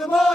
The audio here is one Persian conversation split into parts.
Hey!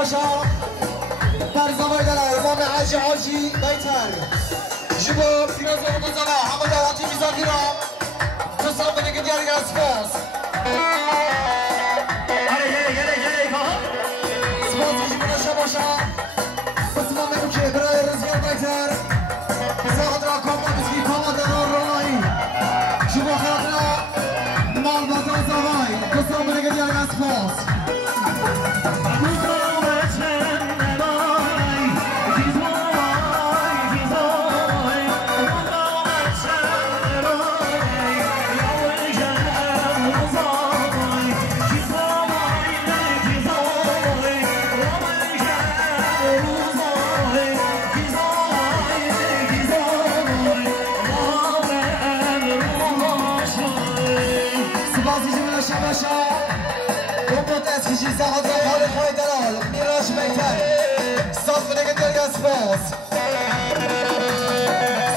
شباشا فرزاوی دلال امام حاجی بیتر جبا پیروز و مزالا همه دواتی میزاقی را تصاب بنگه دیاری از فاس سپاس جبا شباشا بسما منو که برای رزیار بیتر زاغد را کامل بزگی کامل دنار رونایی جبا خیات را مال بازان زاوی تصاب بنگه دیاری از فاس کشی ساعت را حال خواهی دلال میراش بیتر صاف بنگه دریا سپاس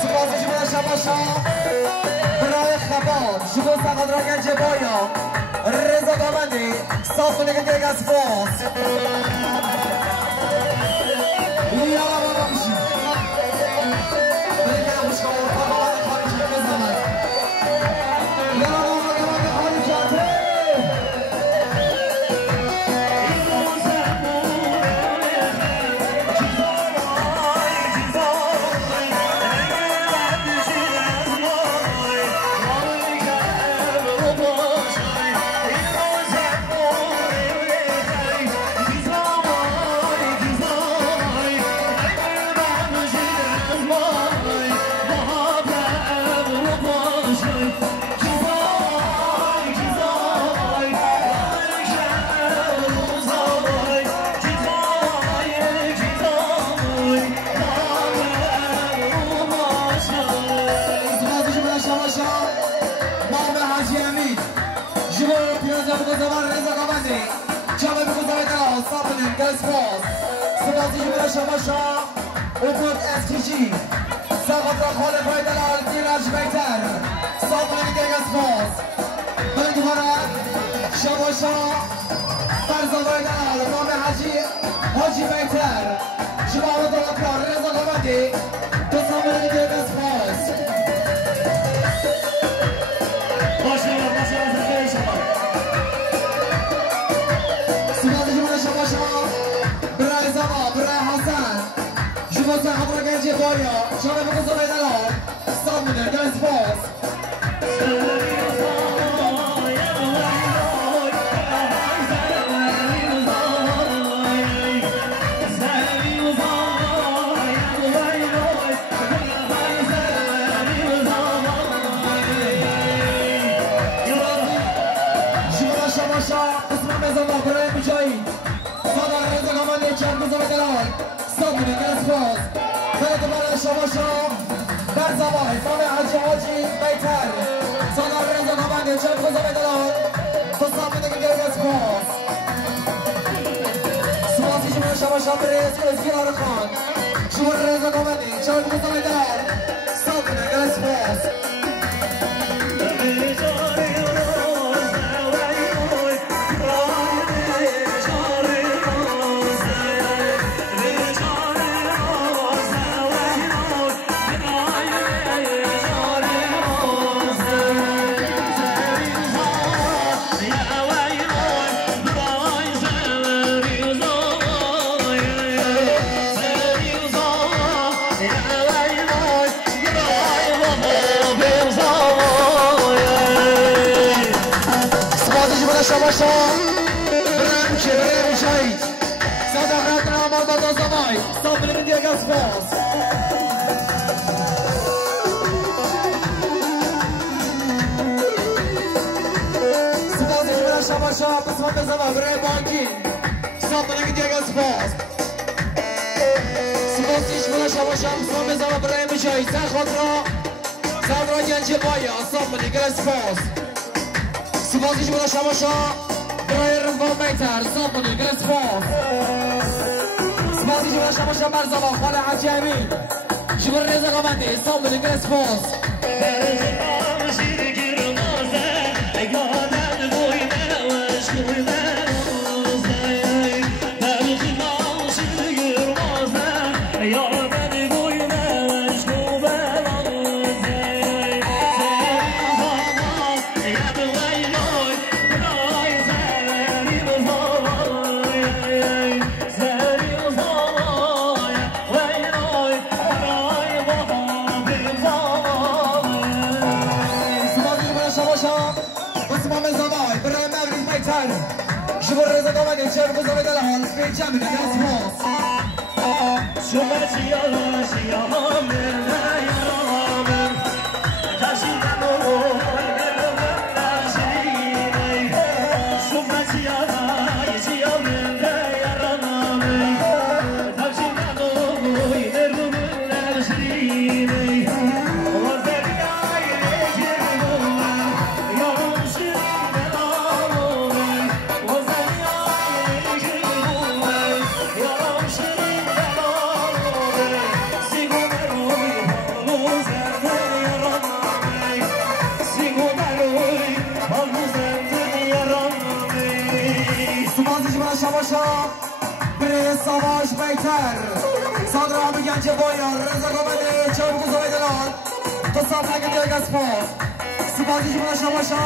سپاس جمعه شباشا برای خباب جبو ساعت را گنج بایا رزا دامندی صاف بنگه دریا سپاس یالا بابا بشی بنگه نموشکا و خباب خارجی بزنم یالا بابا گمان خارجی شباشا وفود STG ساقط را خالق های دلال میراج بیتر صابر دیگه اسپاس بلند دوباره شباشا فرزاوی دلال امام حاجی بیتر شباب دلکار رضا قمدی تو صابر دیگه اسپاس باشه سپاس جمعه شباشا برای زما برای حسن جبا صاحب را گنج بایا شما بگذار دلال صاحب میده در سپاس جبا شباشا اسم بزما برای مجایی صادر رزا قمانی چند بزار دلال صاحب میده در سپاس بلد برای شباشا در زمان امام حاجی بیتر صادر رزا قمانی چند بزار دلال تو صاحب میده در سپاس سپاسی جمعه شباشا برای اسکیلار خان شما رزا قمانی چند بزار دلال صاحب میده در سپاس شباشا برم که برم شهید صداقت نامال با دازمای صابر من دیگه سپاس سپاس جمعه شباشا بسمت بزنم برای بانکی صابر من دیگه سپاس سپاس جمعه شباشا بسمت بزنم برای مشاهید سر خود را صدر گنج بایا صابر من دیگه سپاس سپاسی جمعه شباشا برای رزوان بیتر صاحب کنید در سپاس سپاسی جمعه شباشا برزالا خاله حاجی امین جمعه رزا قمندی صاحب کنید در سپاس Thank you. اسمام زمان برای مغرب میتر جبر رضا دامدی چه بگذار دلال به جمع نگرس باز شما چیالا چیامن نیامن تشیدنو سواش بیتر صادرا میگن چه باید رضا گامده چه بگو دلال تو صاف نگه دیگه از پاس سپاسیش بنا شماشا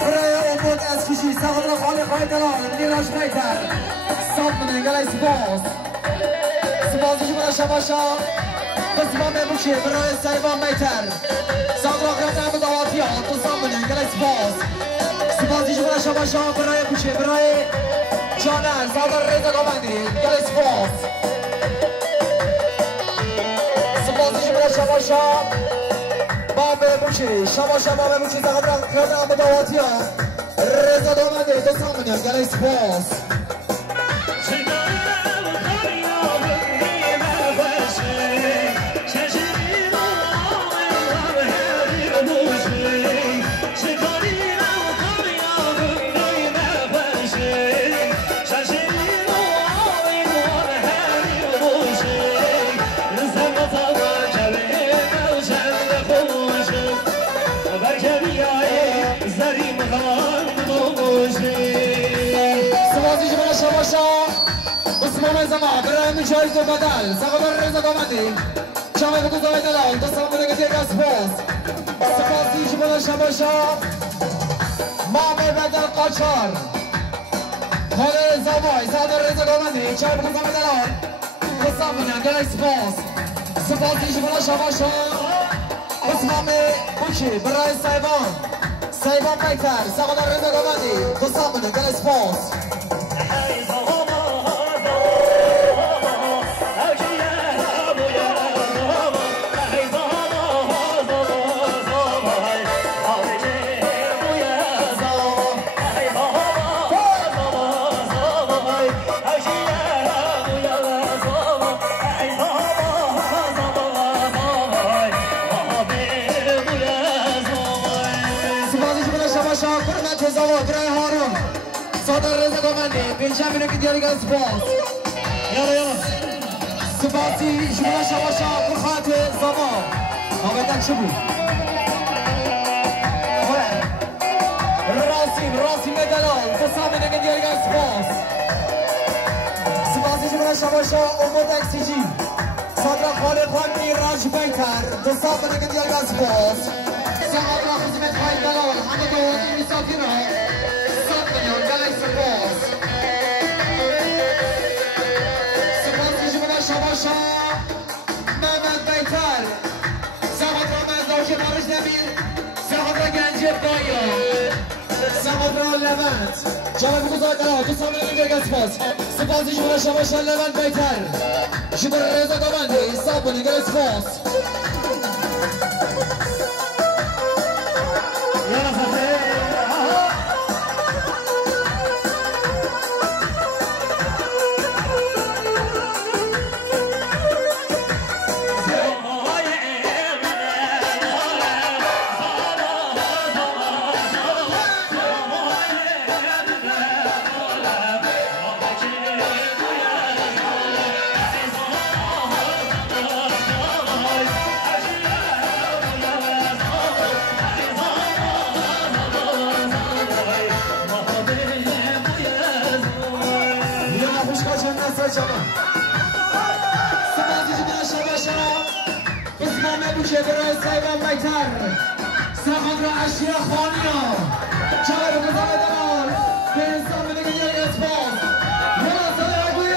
برای امود از کشی صادرا خالی خواهی دلال نیراش بیتر صاف منه گلی سپاس سپاسیش بنا شماشا قسمان ببوشه برای سیبان بیتر صادرا خیلی نمو دواتی ها تو صاف منه گلی سپاس سپاسیش بنا شماشا برای بوشه برای جانر صادر رضا گامندی گل سپاس سپاسیش برای شماشا باب بوشی شماشا باب بوشی صادر خیلی مداواتی ها رضا گامندی دو سامنه گل سپاس اسمام زمان برای مجایز و بدل سقادر رضا گامندی شامه بگو زای دلال دو سامنه که دیگه سپاس سپاسیش بلا شماشا مامه بدل قاچار خاله زمای سقادر رضا گامندی شامه بگو زای دلال دو سامنه که سپاس سپاسیش بلا شماشا اسمام بوچی برای سیبان بیتر سقادر رضا گامندی دو سامنه که سپاس صادر رضا گامندی بنجامین که دیاری گل سپاس یالا سپاسی شما شماشا برخات زمان آمدن چه بود راسیم دلال تو سامنه که دیاری گل سپاس سپاسی شما شماشا امود اکسیجی صادر خالقان میراج بیتر تو سامنه که دیاری گل سپاس صادر خدمت های دلال همه دوازی میسافی را شماشا محمد بیتر سقادر مزداش بارش نبیر سقادر گنج بایا سقادر لوند جواب بگذار دلال تو سامنه نگرگه سپاس سپاسیش برای شماشا لوند بیتر شبر رضا گامندی سامنه نگرگه سپاس برای سیبان بیتر سقادر اشیا خانیا چهار بزرگ دلال به انسان به نگه دیگه اسپاس یلا صدر اگوی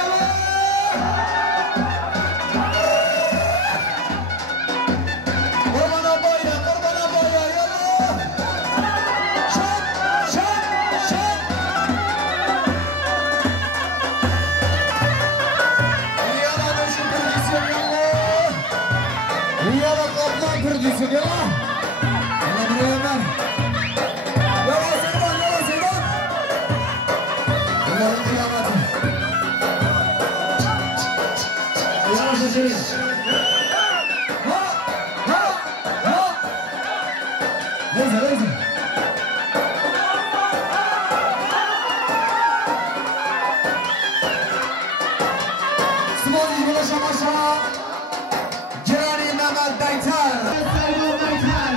قربانا بایا یلا شد العجيب ها ها ها ليزا سموزي بلا شماشا جراني محمد دايتر سلمان دايتر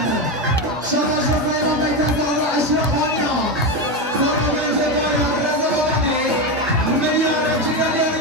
شماشا سلمان دايتر زهرا اشرف هانيا زهرا بنزبايا رضا بابني مليار جيالي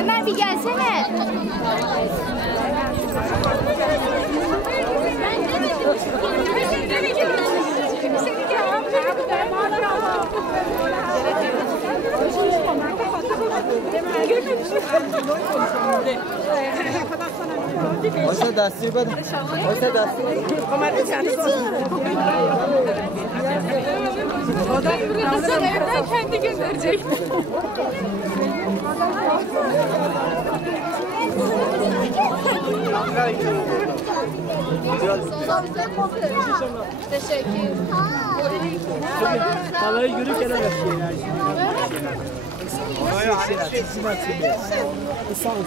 Ömer bir gelsene. Oysa dasti bad. Oysa dasti. Ömer bir tane Adam buraya evden kendi gönderecek. Teşekkür. Vallahi yürürken öyle. Sağ ol.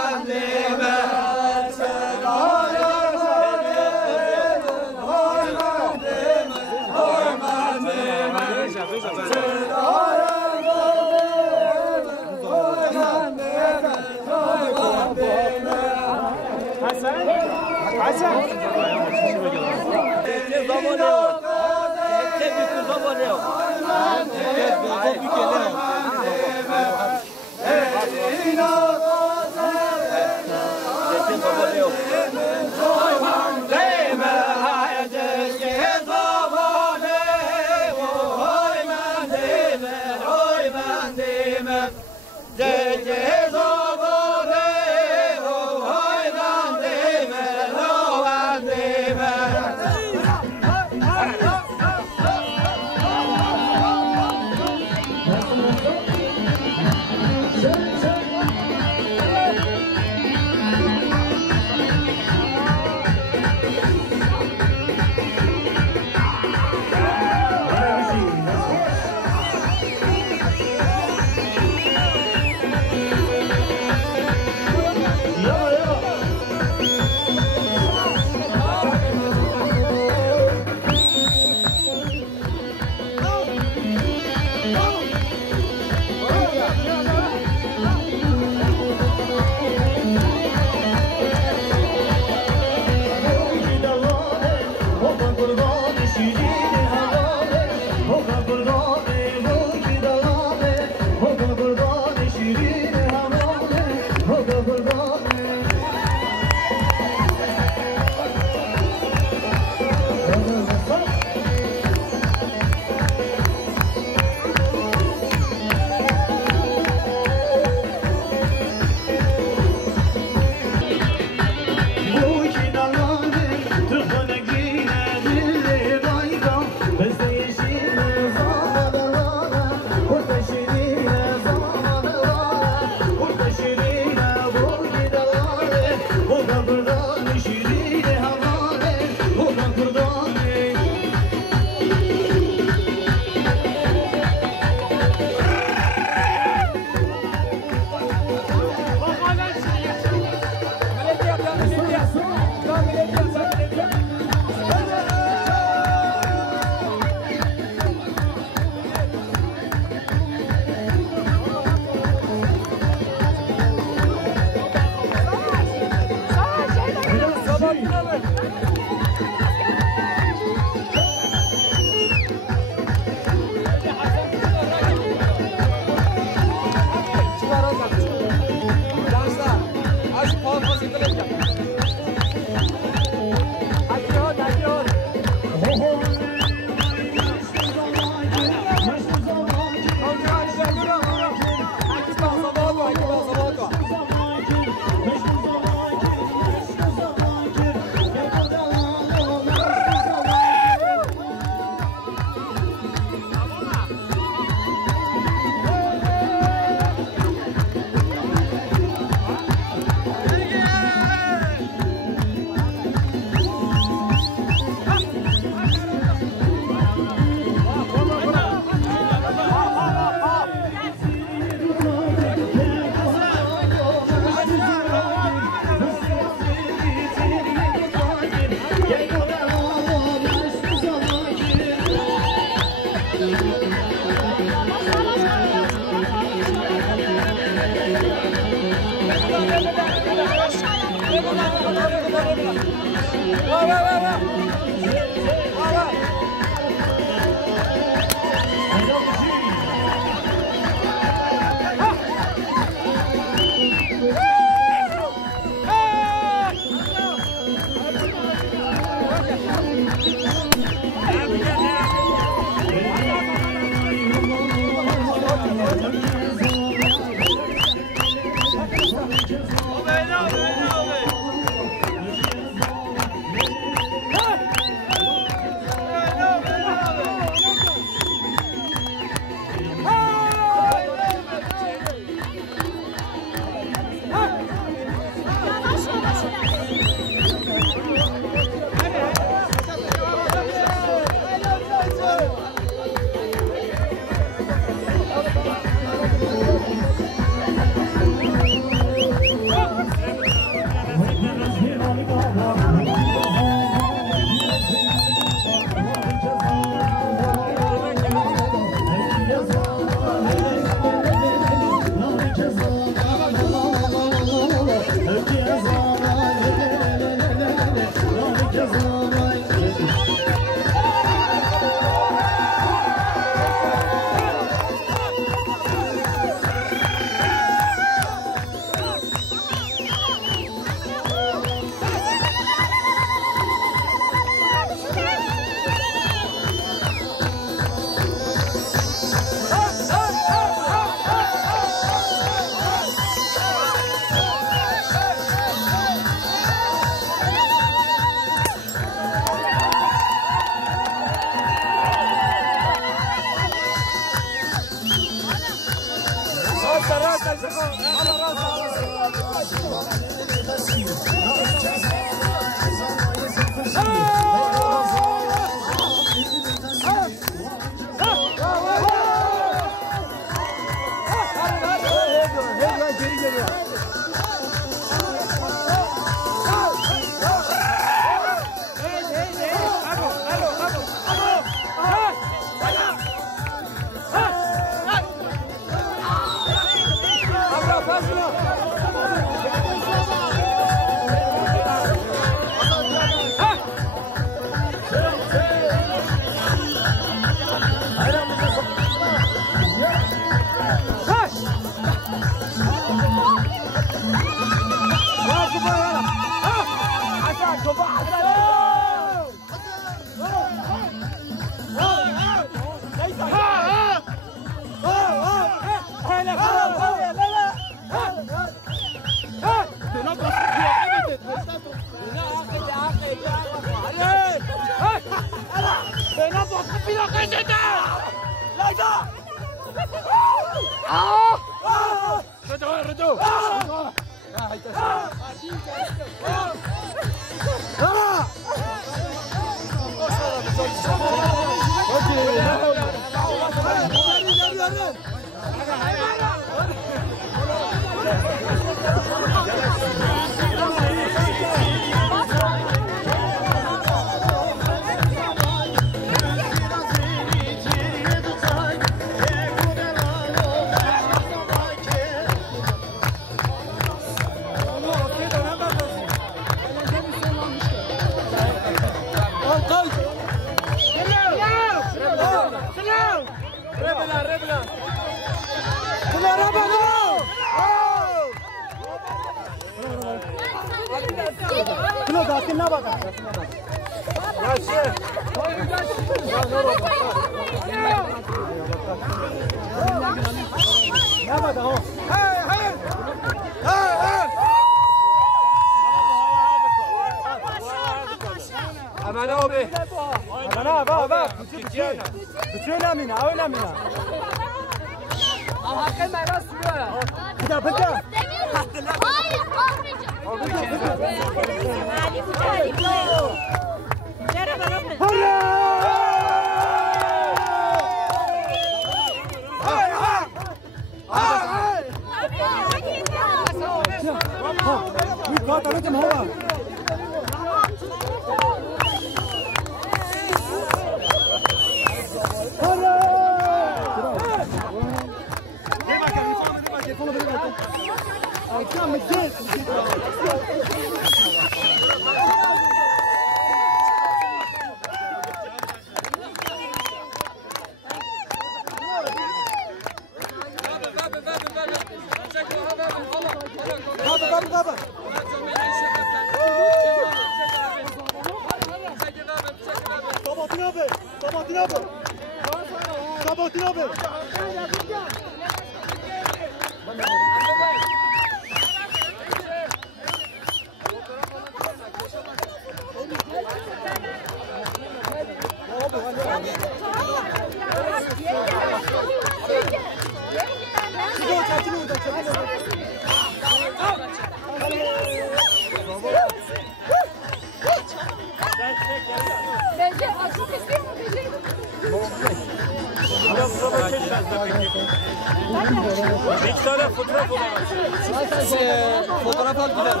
fotoğraf al gidelim.